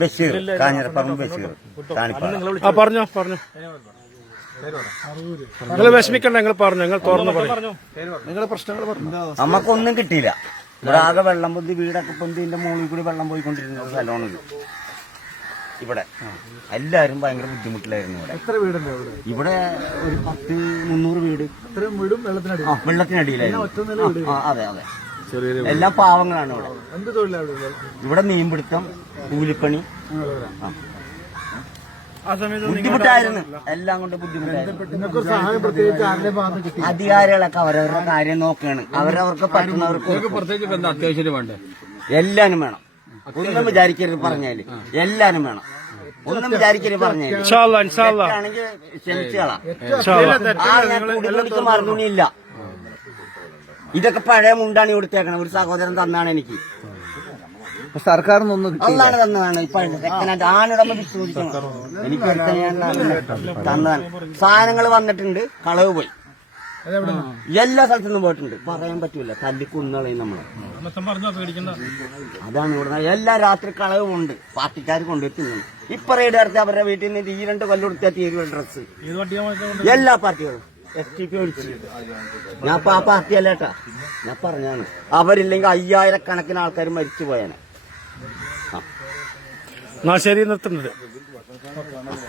ബഷീർ, കാഞ്ഞിരപ്പറമ്പ് ബഷീർ. പറഞ്ഞോ നിങ്ങൾ വിഷമിക്കണ്ട, നിങ്ങൾ പറഞ്ഞു, നിങ്ങൾ തുറന്നു പറഞ്ഞു നിങ്ങളുടെ പ്രശ്നങ്ങൾ പറഞ്ഞു. നമുക്കൊന്നും കിട്ടിയില്ല. ഇവിടെ ആകെ വെള്ളം പൊന്തി, വീടൊക്കെ പൊന്തി, ഇതിന്റെ മുകളിൽ കൂടി വെള്ളം പോയിക്കൊണ്ടിരുന്ന സ്ഥലമാണിത്. ഇവിടെ എല്ലാവരും ഭയങ്കര ബുദ്ധിമുട്ടിലായിരുന്നു. ഇവിടെ ഒരു 10-300 വീട് വെള്ളത്തിനടിയിലായിരുന്നു. അതെ, എല്ലാം പാവങ്ങളാണ് ഇവിടെ. ഇവിടെ മീൻപിടുത്തം, കൂലിപ്പണി. ബുദ്ധിമുട്ടായിരുന്നു, എല്ലാം കൊണ്ട് ബുദ്ധിമുട്ടായിരുന്നു. അധികാരികളൊക്കെ അവരവരുടെ കാര്യം നോക്കുകയാണ്. അവരവർക്ക് പറ്റുന്നവർക്ക് എല്ലാരും വേണം. ഒന്നും വിചാരിക്കരുത് പറഞ്ഞാല്, എല്ലാരും വേണം. ഒന്നും വിചാരിക്കരുത് പറഞ്ഞാല് ആണെങ്കിൽ ക്ഷമിച്ചോളാം. മറന്നില്ല. ഇതൊക്കെ പഴയ മുണ്ടാണ് കൊടുത്തേക്കണം. ഒരു സഹോദരൻ തന്നാണ് എനിക്ക്. സർക്കാരിനൊന്നും അതാണ് തന്നതാണ്. ആണിടമ്പ് വിശ്വസിക്കണം. എനിക്ക് തന്നതാണ്. സാധനങ്ങൾ വന്നിട്ടുണ്ട്, കളവ് പോയി. എല്ലാ സ്ഥലത്തുനിന്നും പോയിട്ടുണ്ട്. പറയാൻ പറ്റൂല, തല്ലിക്കുന്നളയും നമ്മള്. അതാണ് ഇവിടെ എല്ലാ രാത്രി കളവുണ്ട്. പാർട്ടിക്കാർ കൊണ്ടുവരുത്തുന്നുണ്ട്. ഇപ്പൊ റെയ്ഡ് നടത്തി അവരുടെ വീട്ടിൽ നിന്ന് 2 കൊല്ലം കൊടുത്താൽ തീരുവ ഡ്രസ്. എല്ലാ പാർട്ടികളും STP ഒഴിച്ചു. ഞാൻ ഇപ്പൊ ആ പാർട്ടിയല്ലേട്ടാ, ഞാൻ പറഞ്ഞാണ്. അവരില്ലെങ്കിൽ 5000 കണക്കിന് ആൾക്കാർ മരിച്ചു പോയാനെ. ശരി, നിർത്തുന്നത്.